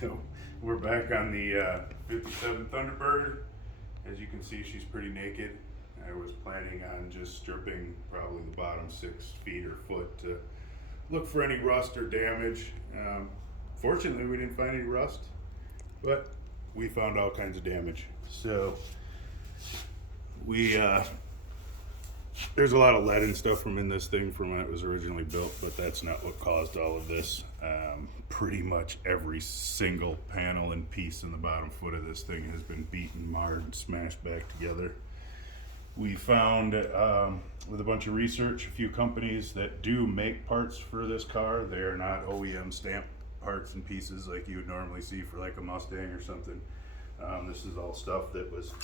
So we're back on the 57 Thunderbird. As you can see, she's pretty naked. I was planning on just stripping probably the bottom 6 feet or foot to look for any rust or damage. Fortunately, we didn't find any rust, but we found all kinds of damage. So there's a lot of lead and stuff from in this thing from when it was originally built, but that's not what caused all of this. Pretty much every single panel and piece in the bottom foot of this thing has been beaten, marred, and smashed back together. We found, with a bunch of research, a few companies that do make parts for this car. They are not OEM stamped parts and pieces like you would normally see for like a Mustang or something. This is all stuff that was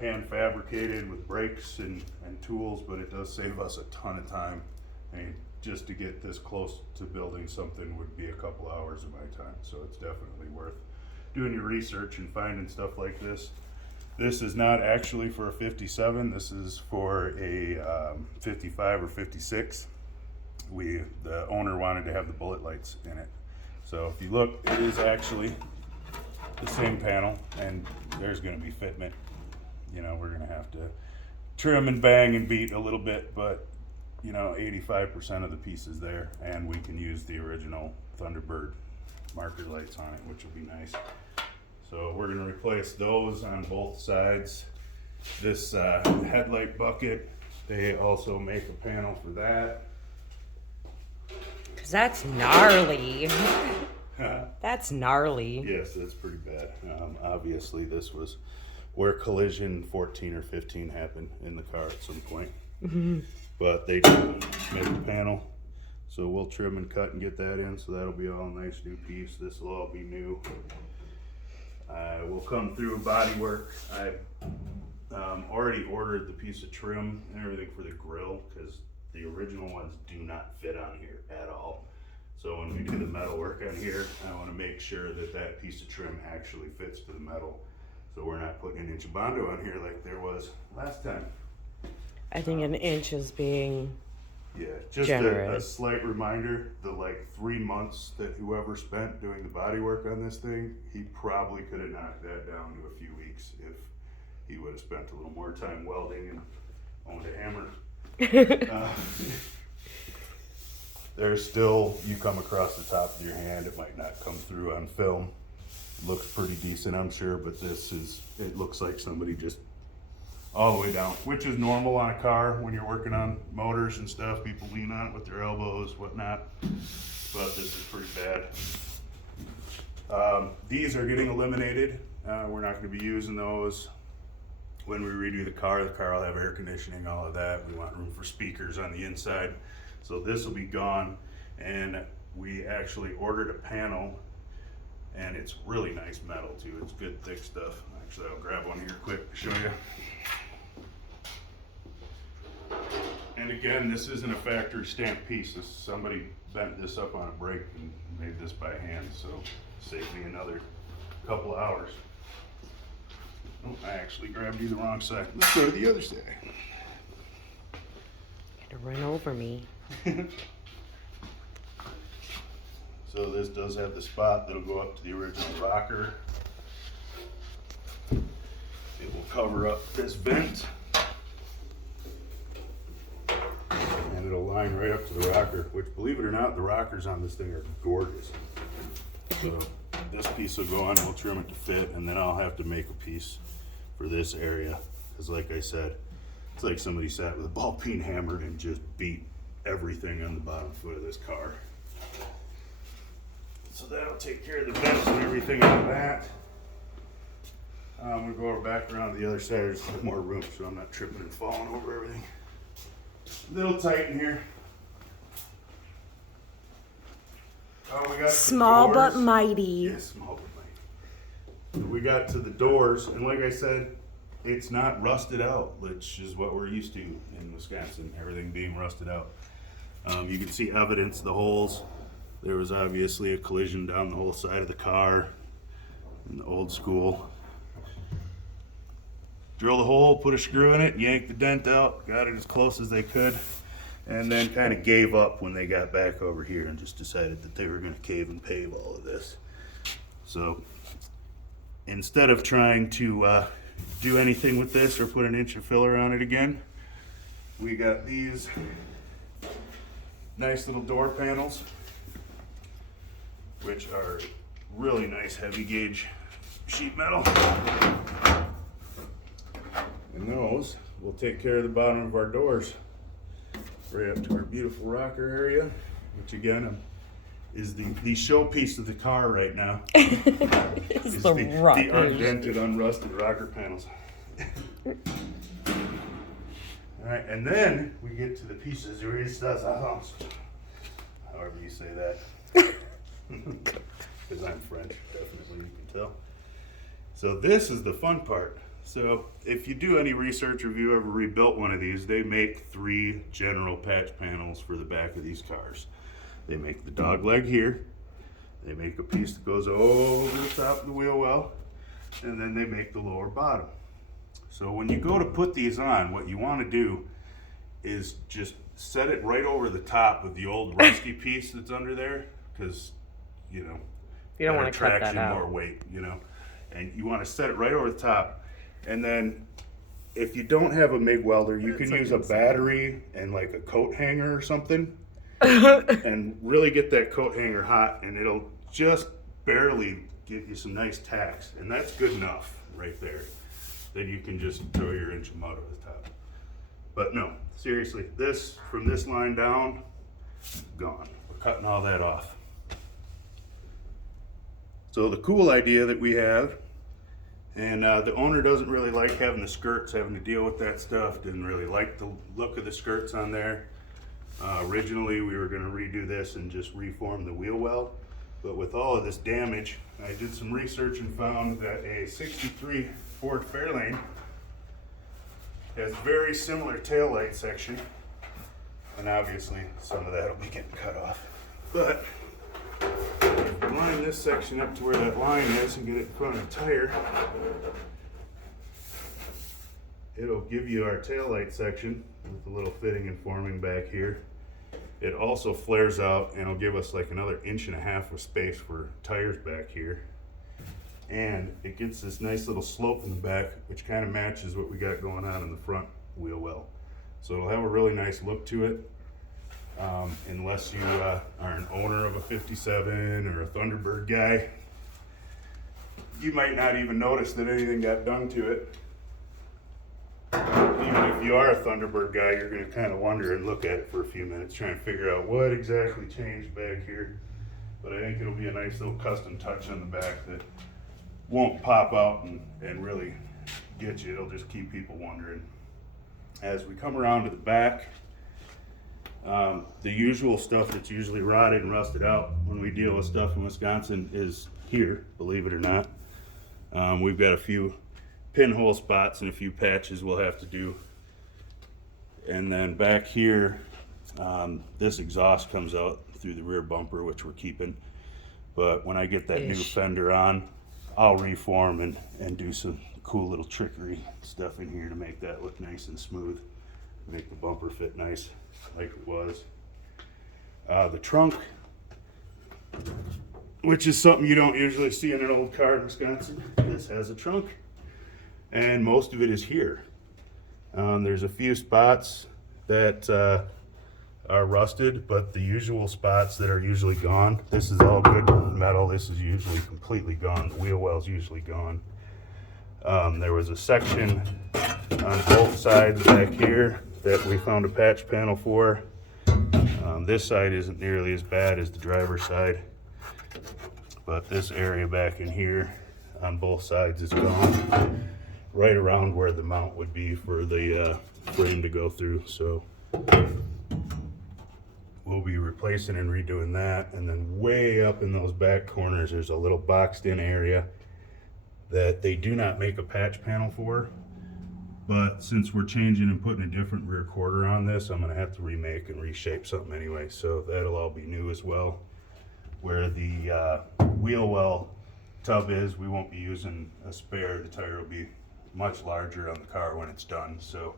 hand fabricated with brakes and tools, but it does save us a ton of time. I mean, just to get this close to building something would be a couple hours of my time, so it's definitely worth doing your research and finding stuff like this. This is not actually for a 57, this is for a 55 or 56. The owner wanted to have the bullet lights in it. So if you look, it is actually the same panel, and there's going to be fitment. You know, we're going to have to trim and bang and beat a little bit, but you know, 85% of the pieces there, and we can use the original Thunderbird marker lights on it, which will be nice. So we're going to replace those on both sides. This headlight bucket, they also make a panel for that. Cause that's gnarly. That's gnarly. Yes, that's pretty bad. Obviously, this was where collision 14 or 15 happened in the car at some point. Mm-hmm. But they do make a panel, so we'll trim and cut and get that in, so that'll be all a nice new piece. This will all be new. We'll come through body work. I already ordered the piece of trim and everything for the grill, because the original ones do not fit on here at all. So when we do the metal work on here, I want to make sure that that piece of trim actually fits to the metal, so we're not putting an inch of Bondo on here like there was last time. I think an inch is being just generous. A slight reminder, the like 3 months that whoever spent doing the body work on this thing, he probably could have knocked that down to a few weeks if he would have spent a little more time welding and owned a hammer. There's still, you come across the top of your hand, it might not come through on film. Looks pretty decent, I'm sure, but it looks like somebody just all the way down, which is normal on a car when you're working on motors and stuff. People lean on it with their elbows, whatnot, but this is pretty bad. These are getting eliminated. We're not going to be using those when we redo the car. The car will have air conditioning, all of that. We want room for speakers on the inside, so this will be gone. And we actually ordered a panel, and it's really nice metal too. It's good thick stuff. Actually, I'll grab one here quick to show you. And again, this isn't a factory stamped piece. Somebody bent this up on a brake and made this by hand, so saved me another couple of hours. Oh, I actually grabbed you the wrong side. Let's go to the other side. Had to run over me. So this does have the spot that'll go up to the original rocker. It will cover up this vent, and it'll line right up to the rocker, which, believe it or not, the rockers on this thing are gorgeous. So this piece will go on, we'll trim it to fit, and then I'll have to make a piece for this area, because like I said, it's like somebody sat with a ball peen hammer and just beat everything on the bottom foot of this car. So that'll take care of the vents and everything on that. I'm gonna go back around to the other side. There's more room, so I'm not tripping and falling over everything. A little tight in here. We got small but mighty. Yeah, small but mighty. We got to the doors, and like I said, it's not rusted out, which is what we're used to in Wisconsin, everything being rusted out. You can see evidence of the holes. There was obviously a collision down the whole side of the car in the old school. Drill the hole, put a screw in it, yank the dent out, got it as close as they could, and then kind of gave up when they got back over here and just decided that they were going to cave and pave all of this. So instead of trying to do anything with this or put an inch of filler on it again, we got these nice little door panels, which are really nice heavy gauge sheet metal. And those will take care of the bottom of our doors right up to our beautiful rocker area, which again is the showpiece of the car right now. It's the the undented, unrusted rocker panels. All right, and then we get to the pieces de resistance, however you say that, because I'm French, definitely, you can tell. So this is the fun part. So if you do any research or if you ever rebuilt one of these, they make 3 general patch panels for the back of these cars. They make the dog leg here, they make a piece that goes over the top of the wheel well, and then they make the lower bottom. So when you go to put these on, what you want to do is just set it right over the top of the old rusty piece that's under there, because, you know, You don't want to cut that traction, out. more weight, you know, and you want to set it right over the top. And then if you don't have a MIG welder, you can use a battery and like a coat hanger or something and really get that coat hanger hot, and it'll just barely give you some nice tacks, and that's good enough right there. Then you can just throw your inch of mud over the top. But no, seriously, this, from this line down, gone. We're cutting all that off. So the cool idea that we have, and the owner doesn't really like having the skirts, having to deal with that stuff, didn't really like the look of the skirts on there. Originally we were going to redo this and just reform the wheel well, but with all of this damage, I did some research and found that a 63 Ford Fairlane has very similar taillight section, and obviously some of that will be getting cut off. But if we line this section up to where that line is and get it in front of the tire, it'll give you our taillight section with the little fitting and forming back here. It also flares out and it'll give us like another 1.5 inches of space for tires back here. And it gets this nice little slope in the back, which kind of matches what we got going on in the front wheel well. So it'll have a really nice look to it. Unless you are an owner of a 57 or a Thunderbird guy, you might not even notice that anything got done to it. Even if you are a Thunderbird guy, you're going to kind of wonder and look at it for a few minutes, trying to figure out what exactly changed back here. But I think it'll be a nice little custom touch on the back that won't pop out and really get you. It'll just keep people wondering. As we come around to the back, the usual stuff that's usually rotted and rusted out when we deal with stuff in Wisconsin is here, believe it or not. We've got a few pinhole spots and a few patches we'll have to do. And then back here, this exhaust comes out through the rear bumper, which we're keeping. But when I get that new fender on, I'll reform and do some cool little trickery stuff in here to make that look nice and smooth. Make the bumper fit nice like it was. The trunk, which is something you don't usually see in an old car in Wisconsin. This has a trunk, and most of it is here. There's a few spots that are rusted, but the usual spots that are usually gone, this is all good metal, this is usually completely gone. The wheel well's usually gone. There was a section on both sides back here that we found a patch panel for. This side isn't nearly as bad as the driver's side, but this area back in here on both sides is gone, right around where the mount would be for the frame to go through. So we'll be replacing and redoing that. And then way up in those back corners, there's a little boxed in area that they do not make a patch panel for. But since we're changing and putting a different rear quarter on this, I'm gonna have to remake and reshape something anyway. So that'll all be new as well. Where the wheel well tub is, we won't be using a spare. The tire will be much larger on the car when it's done. So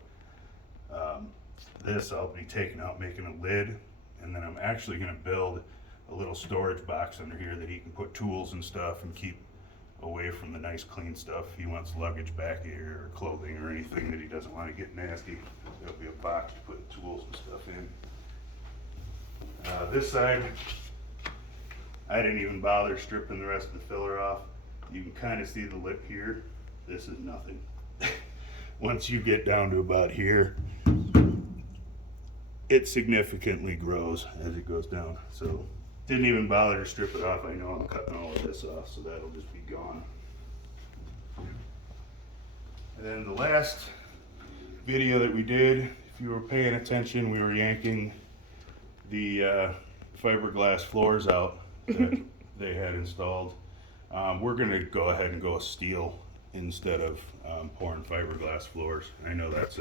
this I'll be taking out, making a lid, and then I'm actually gonna build a little storage box under here that he can put tools and stuff and keep away from the nice clean stuff. He wants luggage back here or clothing or anything that he doesn't want to get nasty. There'll be a box to put tools and stuff in. This side, I didn't even bother stripping the rest of the filler off. You can kind of see the lip here. This is nothing. Once you get down to about here, it significantly grows as it goes down. So didn't even bother to strip it off. I know I'm cutting all of this off, so that'll just be gone. And then the last video that we did, if you were paying attention, we were yanking the fiberglass floors out that they had installed. We're gonna go ahead and go with steel instead of pouring fiberglass floors. I know that's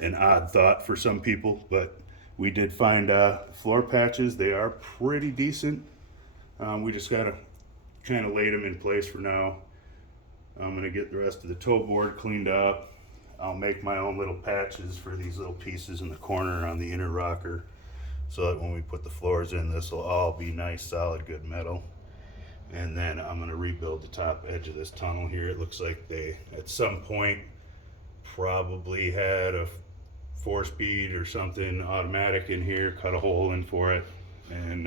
an odd thought for some people, but we did find floor patches. They are pretty decent. We just gotta kind of lay them in place for now. I'm gonna get the rest of the toe board cleaned up. I'll make my own little patches for these little pieces in the corner on the inner rocker, so that when we put the floors in, this will all be nice, solid, good metal. And then I'm gonna rebuild the top edge of this tunnel here. It looks like they, at some point, probably had a 4-speed or something automatic in here, cut a hole in for it. And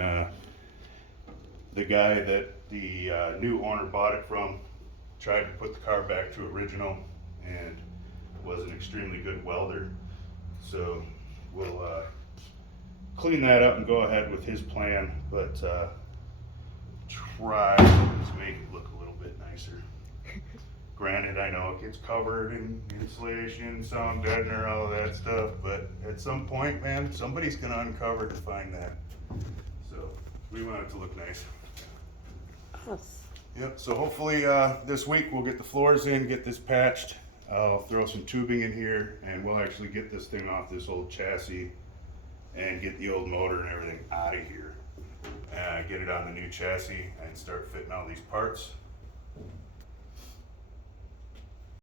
the guy that the new owner bought it from tried to put the car back to original and was an extremely good welder. So we'll clean that up and go ahead with his plan, but try to make it look a little bit nicer. Granted, I know it gets covered in insulation, sound deadener, all of that stuff, but at some point, man, somebody's gonna uncover to find that. So we want it to look nice. Yes. Yep, so hopefully this week we'll get the floors in, get this patched. I'll throw some tubing in here and we'll actually get this thing off this old chassis and get the old motor and everything out of here. Get it on the new chassis and start fitting all these parts.